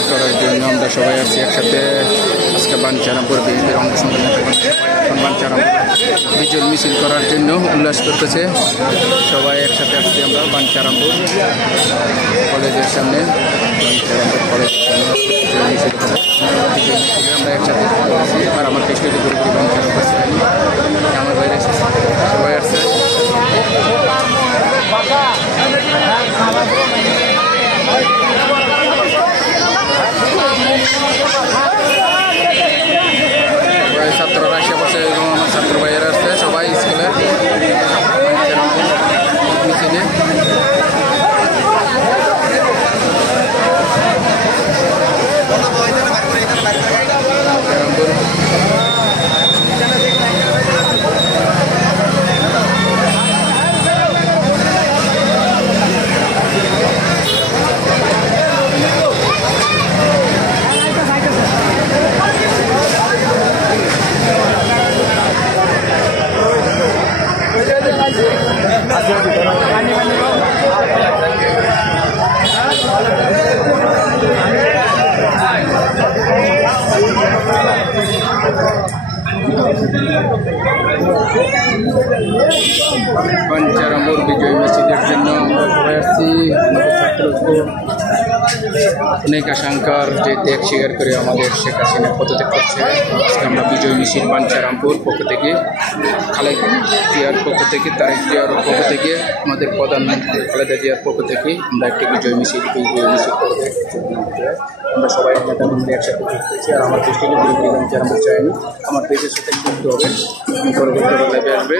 মিছিল করার জন্য আমরা সবাই আসছি একসাথে। আজকে বাঞ্ছারামপুর বিএনপির অঙ্গ সংগঠনের এখন বাঞ্ছারামপুর বিজয় মিছিল করার জন্য উল্লাস করতেছে। সবাই একসাথে আসছি আমরা বাঞ্ছারামপুর কলেজের সামনে। বাঞ্ছারামপুর কলেজের সামনে বিজয় মিছিলে আমরা একসাথে আসছি। আর আমার পেছনে পুরোপুরি বাঞ্ছারামপুর আমার বাইরে সবাই আসছে। ছাত্ররা এসে বসে এবং আমার ছাত্র ভাইয়েরা আসছে সবাই স্কুলের মিছিলে। বাঞ্ছারামপুর বিজয় মিছিলের জন্য আমরা সবাই আসছি। আমাদের ছাত্রকে অনেক আশঙ্কার যে ত্যাগ স্বীকার করে আমাদের শেখ হাসিনা পদত্যাগ করছে। আজকে আমরা বিজয় মিছিল বাঞ্ছারামপুর পক্ষ থেকে, খালেদা জিয়ার পক্ষ থেকে, তারেক জিয়ার পক্ষ থেকে, আমাদের প্রধানমন্ত্রী খালেদা জিয়ার পক্ষ থেকে আমরা একটি বিজয় মিছিল করবো। আমরা সবাই নেতামন্ত্রী একসাথে করতেছি। আর আমার দেশটি বাঞ্ছারামপুর চাইনি, আমার দেশের সাথে যুক্ত হবে, পরবর্তী লাইভে আসবে।